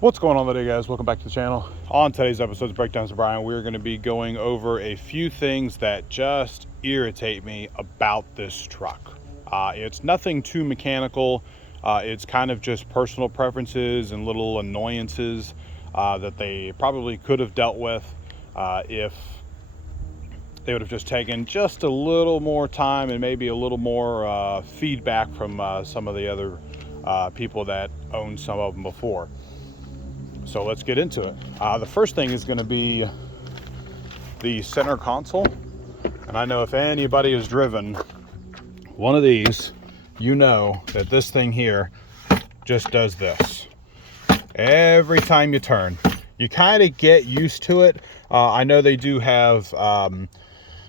What's going on today, guys? Welcome back to the channel. On today's episode of Breakdowns with Brian, we're going to be going over a few things that just irritate me about this truck. It's nothing too mechanical. It's kind of just personal preferences and little annoyances that they probably could have dealt with if they would have just taken just a little more time and maybe a little more feedback from some of the other people that owned some of them before. So let's get into it. The first thing is going to be the center console. And I know if anybody has driven one of these, you know that this thing here just does this. Every time you turn, you kind of get used to it. I know they do have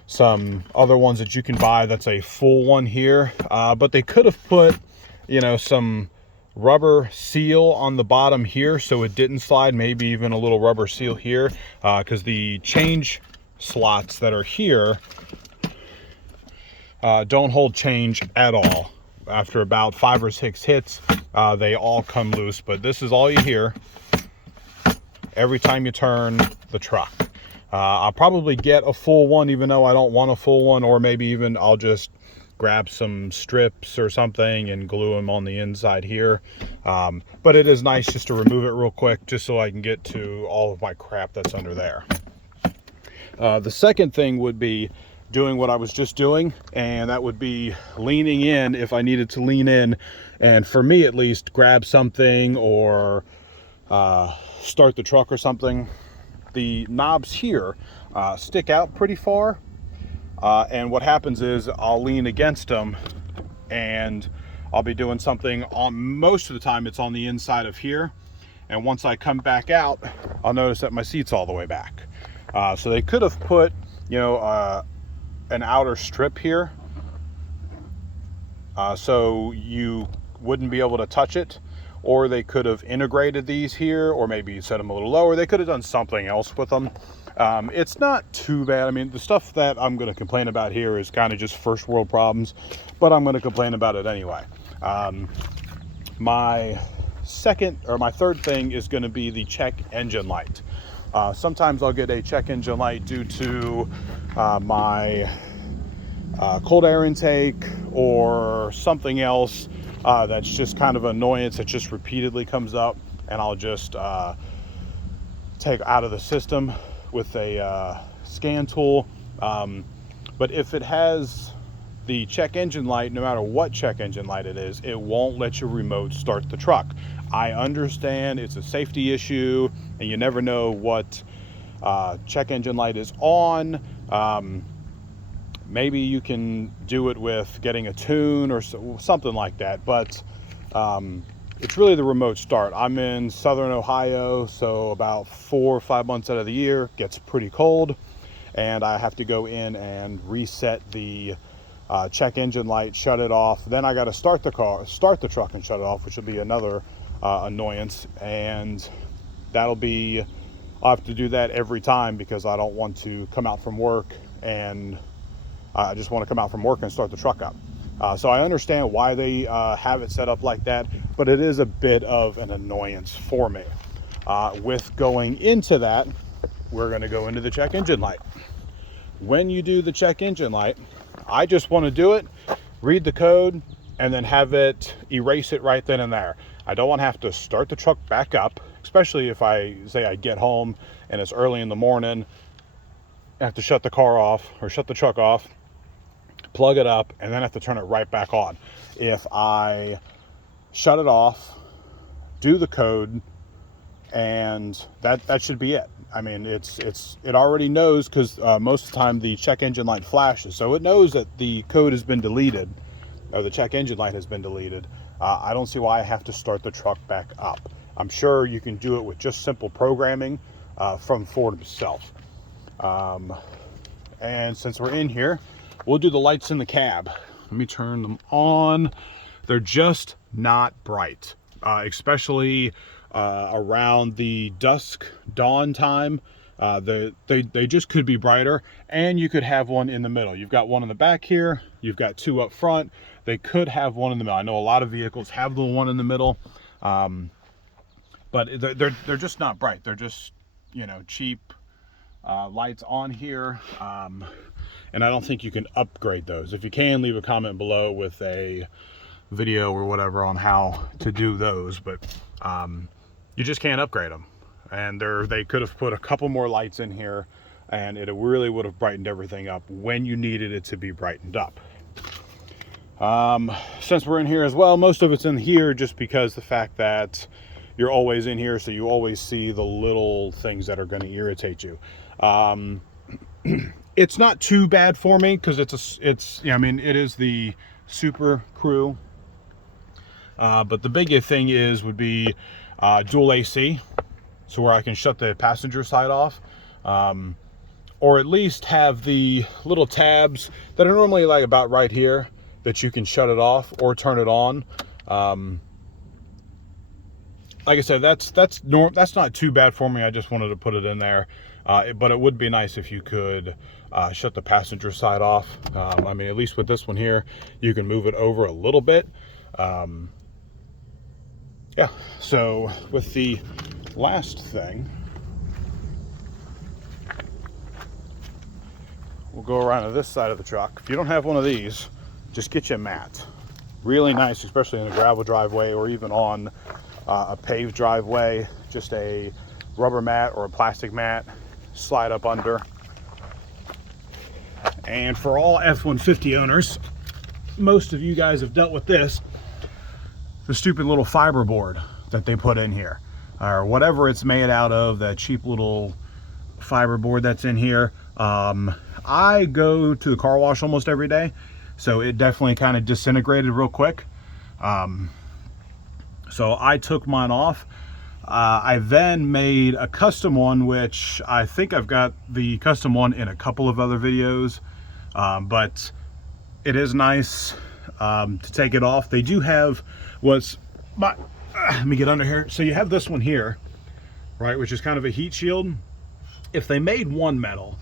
some other ones that you can buy that's a full one here, but they could have put, some rubber seal on the bottom here so it didn't slide, maybe even a little rubber seal here, because the change slots that are here don't hold change at all. After about 5 or 6 hits, they all come loose, but this is all you hear every time you turn the truck. I'll probably get a full one, even though I don't want a full one, or maybe even I'll just grab some strips or something and glue them on the inside here. But it is nice just to remove it real quick, just so I can get to all of my crap that's under there. The second thing would be doing what I was just doing, and that would be leaning in if I needed to lean in, and for me at least, grab something or start the truck or something. The knobs here stick out pretty far. And what happens is I'll lean against them and I'll be doing something on, most of the time it's on the inside of here. And once I come back out, I'll notice that my seat's all the way back. So they could have put, an outer strip here so you wouldn't be able to touch it. Or they could have integrated these here, or maybe set them a little lower. They could have done something else with them. It's not too bad. I mean, the stuff that I'm going to complain about here is kind of just first world problems, but I'm going to complain about it anyway. My third thing is going to be the check engine light. Sometimes I'll get a check engine light due to my cold air intake or something else that's just kind of annoyance that just repeatedly comes up, and I'll just take out of the system with a scan tool. But if it has the check engine light, no matter what check engine light it is, it won't let your remote start the truck. I understand it's a safety issue and you never know what check engine light is on. Maybe you can do it with getting a tune or something like that, but it's really the remote start. I'm in southern Ohio, so about 4 or 5 months out of the year it gets pretty cold, and I have to go in and reset the check engine light, shut it off. Then I got to start the truck and shut it off, which will be another annoyance, and I'll have to do that every time because I don't want to come out from work and I just want to come out from work and start the truck up. So I understand why they have it set up like that, but it is a bit of an annoyance for me. With going into that, we're going to go into the check engine light. When you do the check engine light, I just want to do it, read the code, and then have it erase it right then and there. I don't want to have to start the truck back up, especially if I get home and it's early in the morning. I have to shut the car off or shut the truck off, plug it up, and then have to turn it right back on. If I shut it off, do the code, and that should be it. I mean, it already knows, because most of the time the check engine light flashes, so it knows that the code has been deleted, or the check engine light has been deleted. I don't see why I have to start the truck back up. I'm sure you can do it with just simple programming from Ford itself. And since we're in here, we'll do the lights in the cab. Let me turn them on. They're just not bright, especially around the dusk dawn time. They just could be brighter, and you could have one in the middle. You've got one in the back here, you've got two up front. They could have one in the middle. I know a lot of vehicles have the one in the middle. but they're just not bright. They're just, you know, cheap lights on here. And I don't think you can upgrade those. If you can, leave a comment below with a video or whatever on how to do those, but you just can't upgrade them. And they could have put a couple more lights in here, and it really would have brightened everything up when you needed it to be brightened up. Since we're in here as well, most of it's in here just because the fact that you're always in here, so you always see the little things that are going to irritate you. It's not too bad for me because yeah, I mean, it is the Super Crew. But the biggest thing would be dual AC, so where I can shut the passenger side off, or at least have the little tabs that are normally like about right here that you can shut it off or turn it on. Like I said, that's not too bad for me. I just wanted to put it in there, but it would be nice if you could shut the passenger side off. I mean, at least with this one here, you can move it over a little bit. Yeah, so with the last thing, we'll go around to this side of the truck. If you don't have one of these, just get you a mat. Really nice, especially in a gravel driveway or even on a paved driveway. Just a rubber mat or a plastic mat, slide up under. And for all F-150 owners, most of you guys have dealt with this, the stupid little fiber board that they put in here, or whatever it's made out of, that cheap little fiber board that's in here. I go to the car wash almost every day, so it definitely kind of disintegrated real quick. So I took mine off. I then made a custom one, which I think I've got the custom one in a couple of other videos, but it is nice to take it off. They do have let me get under here. So you have this one here, right, which is kind of a heat shield. If they made one metal,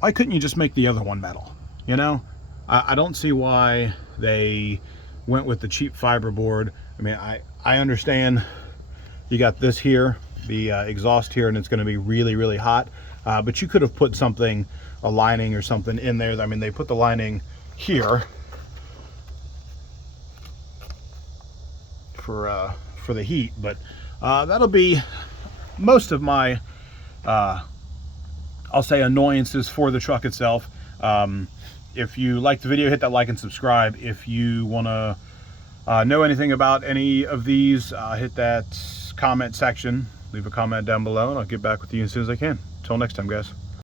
why couldn't you just make the other one metal? You know, I don't see why they went with the cheap fiber board. I mean, I understand you got this here, the exhaust here, and it's going to be really, really hot, but you could have put something, a lining or something in there. I mean, they put the lining here for the heat, but that'll be most of my I'll say annoyances for the truck itself. If you like the video, hit that like and subscribe. If you want to know anything about any of these, hit that comment section, leave a comment down below, and I'll get back with you as soon as I can. Until next time, guys.